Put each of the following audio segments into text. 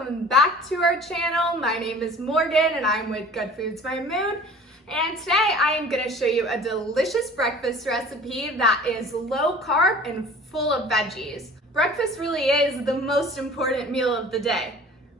welcome back to our channel. My name is Morgan and I'm with Good Foods by Moon. And today I am going to show you a delicious breakfast recipe that is low carb and full of veggies. Breakfast really is the most important meal of the day.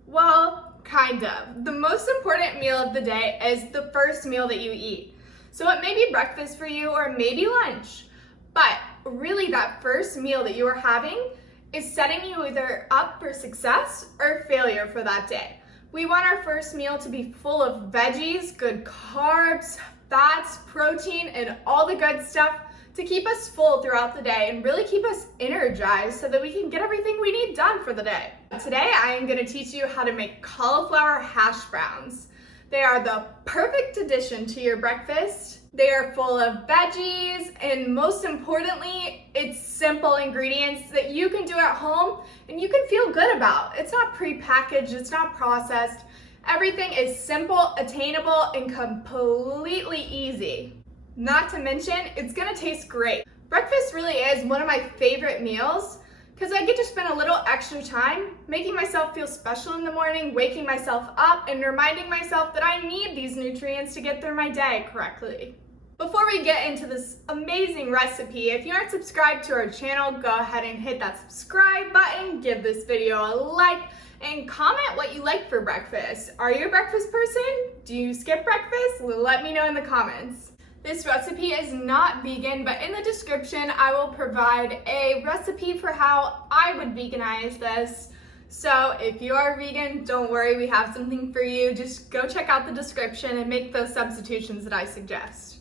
Well, kind of. The most important meal of the day is the first meal that you eat. So it may be breakfast for you or maybe lunch, but really that first meal that you are having is setting you either up for success or failure for that day. We want our first meal to be full of veggies, good carbs, fats, protein, and all the good stuff to keep us full throughout the day and really keep us energized so that we can get everything we need done for the day. Today, I am going to teach you how to make cauliflower hash browns. They are the perfect addition to your breakfast. They are full of veggies, and most importantly, it's simple ingredients that you can do at home and you can feel good about. It's not prepackaged, it's not processed. Everything is simple, attainable, and completely easy. Not to mention, it's gonna taste great. Breakfast really is one of my favorite meals because I get to spend a little extra time making myself feel special in the morning, waking myself up, and reminding myself that I need these nutrients to get through my day correctly. Before we get into this amazing recipe, if you aren't subscribed to our channel, go ahead and hit that subscribe button, give this video a like, and comment what you like for breakfast. Are you a breakfast person? Do you skip breakfast? Let me know in the comments. This recipe is not vegan, but in the description I will provide a recipe for how I would veganize this. So if you are vegan, don't worry, we have something for you. Just go check out the description and make those substitutions that I suggest.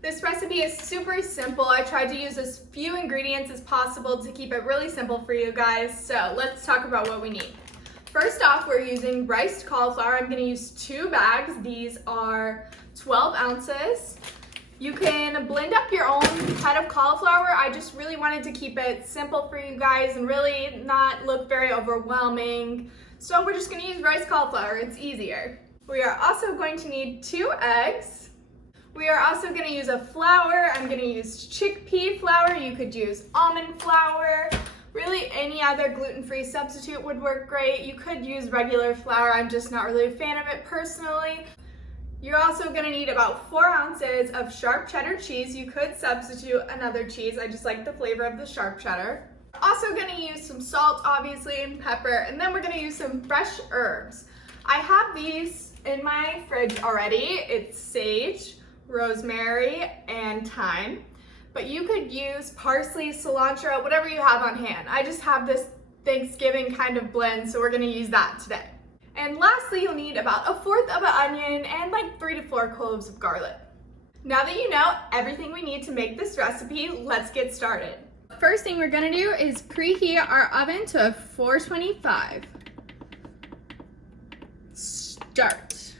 This recipe is super simple. I tried to use as few ingredients as possible to keep it really simple for you guys. So let's talk about what we need. First off, we're using riced cauliflower. I'm gonna use 2 bags. These are 12 ounces. You can blend up your own head of cauliflower. I just really wanted to keep it simple for you guys and really not look very overwhelming. So we're just gonna use riced cauliflower, it's easier. We are also going to need 2 eggs. We are also gonna use a flour. I'm gonna use chickpea flour. You could use almond flour. Really any other gluten-free substitute would work great. You could use regular flour. I'm just not really a fan of it personally. You're also gonna need about 4 ounces of sharp cheddar cheese. You could substitute another cheese. I just like the flavor of the sharp cheddar. Also gonna use some salt, obviously, and pepper, and then we're gonna use some fresh herbs. I have these in my fridge already. It's sage, rosemary, and thyme. But you could use parsley, cilantro, whatever you have on hand. I just have this Thanksgiving kind of blend, so we're gonna use that today. And lastly, you'll need about 1/4 of an onion and like 3 to 4 cloves of garlic. Now that you know everything we need to make this recipe, let's get started. First thing we're gonna do is preheat our oven to 425. Start.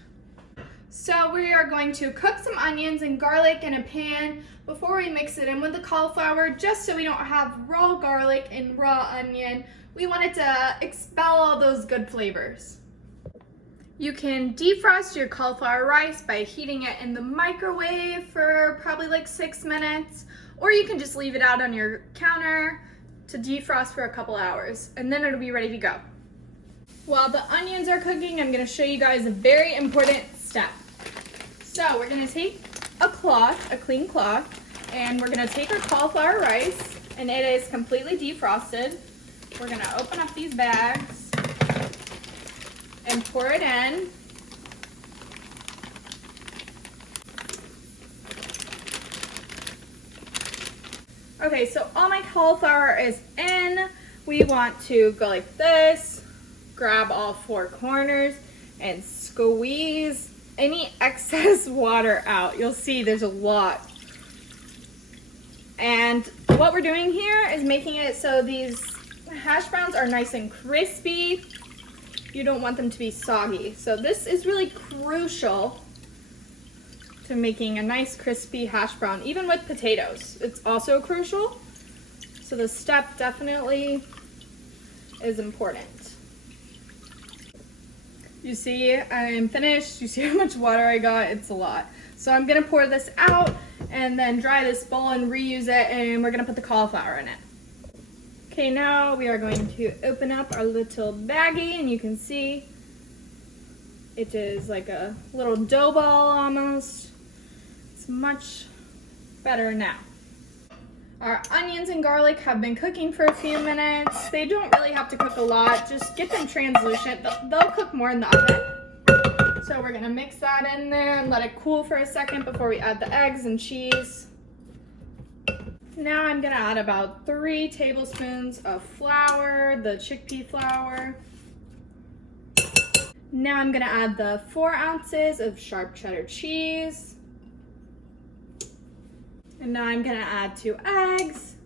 So we are going to cook some onions and garlic in a pan before we mix it in with the cauliflower, just so we don't have raw garlic and raw onion. We want it to expel all those good flavors. You can defrost your cauliflower rice by heating it in the microwave for probably like 6 minutes, or you can just leave it out on your counter to defrost for a couple hours, and then it'll be ready to go. While the onions are cooking, I'm gonna show you guys a very important step. So we're gonna take a cloth, a clean cloth, and we're gonna take our cauliflower rice, and it is completely defrosted. We're gonna open up these bags and pour it in. Okay, so all my cauliflower is in. We want to go like this, grab all 4 corners, and squeeze any excess water out. You'll see there's a lot. And what we're doing here is making it so these hash browns are nice and crispy. You don't want them to be soggy. So this is really crucial to making a nice crispy hash brown, even with potatoes. It's also crucial. So the step definitely is important. You see, I'm finished. You see how much water I got? It's a lot. So I'm gonna pour this out and then dry this bowl and reuse it, and we're gonna put the cauliflower in it. Okay, now we are going to open up our little baggie, and you can see it is like a little dough ball almost. It's much better now. Our onions and garlic have been cooking for a few minutes. They don't really have to cook a lot, just get them translucent. They'll cook more in the oven. So we're gonna mix that in there and let it cool for a second before we add the eggs and cheese. Now I'm gonna add about 3 tablespoons of flour, the chickpea flour. Now I'm gonna add the 4 ounces of sharp cheddar cheese. And now I'm gonna add 2 eggs.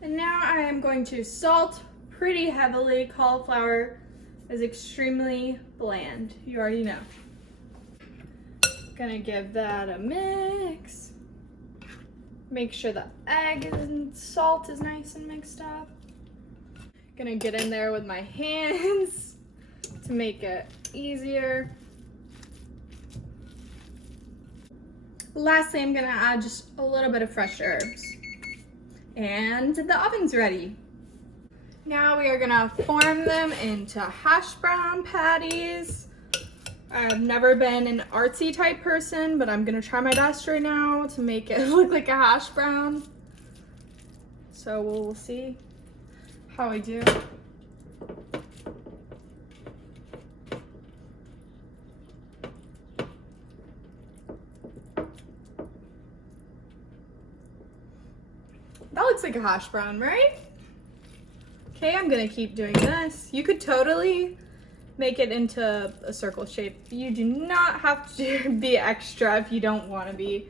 And now I am going to salt pretty heavily. Cauliflower is extremely bland, you already know. Gonna give that a mix. Make sure the egg and salt is nice and mixed up. Gonna get in there with my hands to make it easier. Lastly, I'm gonna add just a little bit of fresh herbs. And the oven's ready. Now we are gonna form them into hash brown patties. I've never been an artsy type person, but I'm gonna try my best right now to make it look like a hash brown. So we'll see how I do. That looks like a hash brown, right? Okay, I'm gonna keep doing this. You could totally make it into a circle shape. You do not have to be extra if you don't want to be.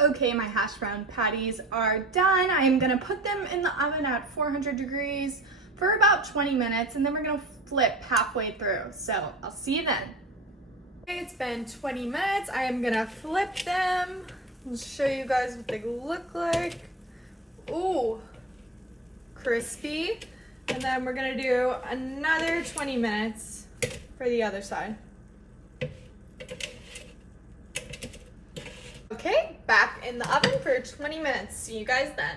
Okay, my hash brown patties are done. I am gonna put them in the oven at 400 degrees for about 20 minutes, and then we're gonna flip halfway through. So I'll see you then. Okay, it's been 20 minutes. I am gonna flip them. I'll show you guys what they look like. Ooh, crispy. And then we're gonna do another 20 minutes for the other side. Okay, back in the oven for 20 minutes. See you guys then.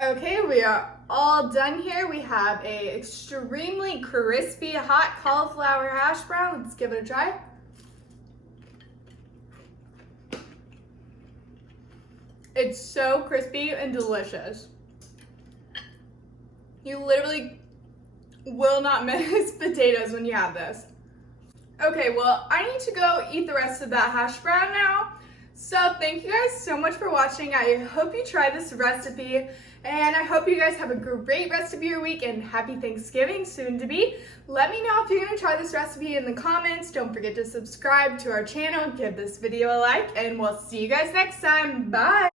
Okay, we are all done here. We have a extremely crispy hot cauliflower hash brown. Let's give it a try. It's so crispy and delicious. You literally will not miss potatoes when you have this. Okay, well, I need to go eat the rest of that hash brown now. So thank you guys so much for watching. I hope you try this recipe, and I hope you guys have a great rest of your week and happy Thanksgiving soon to be. Let me know if you're gonna try this recipe in the comments. Don't forget to subscribe to our channel, give this video a like, and we'll see you guys next time. Bye.